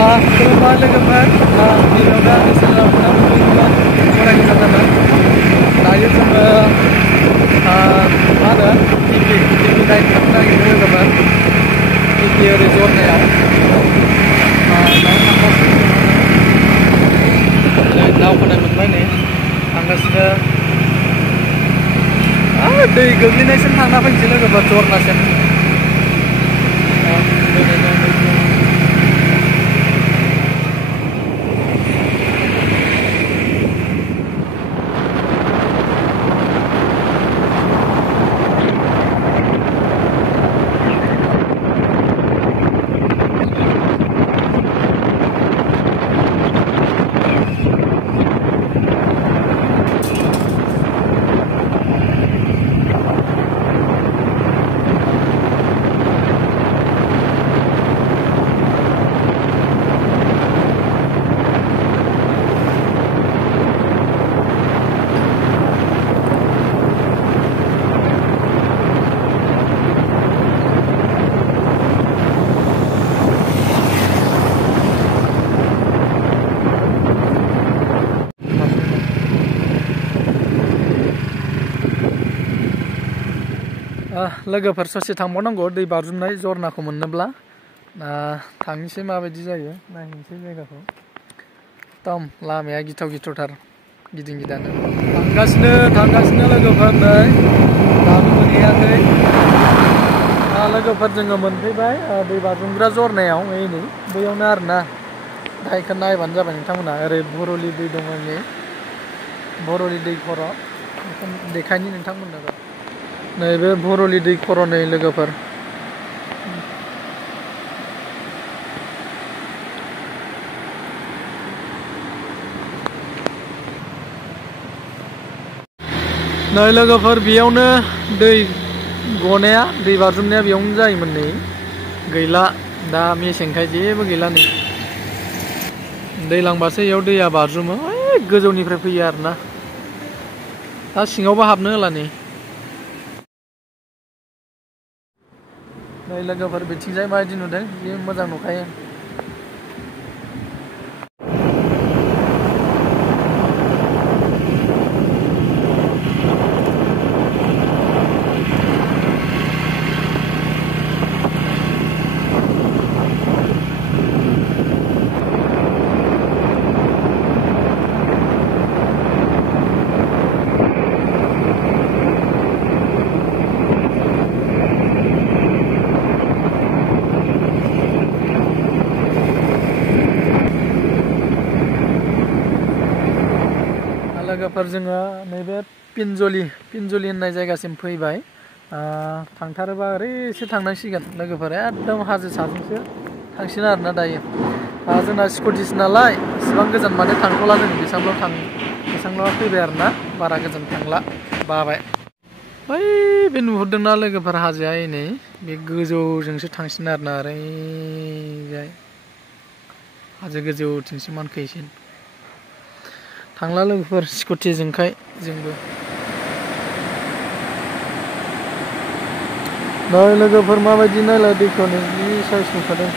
खुलुमबाय लोगोफोर गिबियावनो आंनि चेनेलाव फरायनो जादोंमोन दायो जोङो मा होनो टिभि नायनो थांनो नागिरदों लोगोफोर टिभि ओरै जरनायाव दावखोनाय मोनबाय नै थांगासिनो दै गोग्लैनायसिम थांना फैनोसै लोगोफोर जरनासिम लोगोफोर ससे थांबावनांगौ दै बाज्रुमनाय जरनाखौ मोननोब्ला थांनोसै माबायदि जायो नायनोसै जायगाखौ एकदम लामाया गिथाव गिथावथार गिदिं गिदानो थांगासिनो लोगोफोर नै दाबो मोनहैयाखै लोगोफोर जोङो मोनफैबाय दै बाज्रुमग्रा जरनायाव नै बैयावनो आरोना दा बेखौ नायबानो जाबाय नोंथांमोना ओरै भरलि दै दङ नै भरलि दै खर' बेखौ देखायनि नोंथांमोननोबो नैबे भरलि दै खर' नै लोगोफोर नै लोगोफोर बेयावनो दै गनाया दै बाज्रुमनाया बेयावनो जायोमोन नै गैला दा मेसेंखाय जेबो गैला नै दैलांबासो बेयाव दैया बाज्रुमो गोजौनिफ्राय फैयो आरोना दा सिङावबो हाबनो होला नै लोगोफोर बिथिंजाय माबायदि नुदों बे मोजां नुखायो लोगोफोर जोङो नैबे पिनजलि होननाय जायगासिम फैबाय थांथारोबा ओरैसो थांनांसिगोन लोगोफोर एकदम हाजो साजोंसो थांसिगोन आरोना दायो जोंना स्कुटिसो नालाय इसिबां गोजान माने थांथ'ला जों बेसांल' फैबाय आरोना बारा गोजान थांला बाबाय बै बे नुहुरदोंना लोगोफोर हाजोआ नै बे गोजौजोंसो थांसिगोन आरोना ओरैजाय हाजो गोजौथिंसो मानखोहैसिगोन थांला लोगोफोर स्कुटिजोंखाय जोंबो नै लोगोफोर माबायदि नायलाय दैखौ नोंनि साइज नुखादों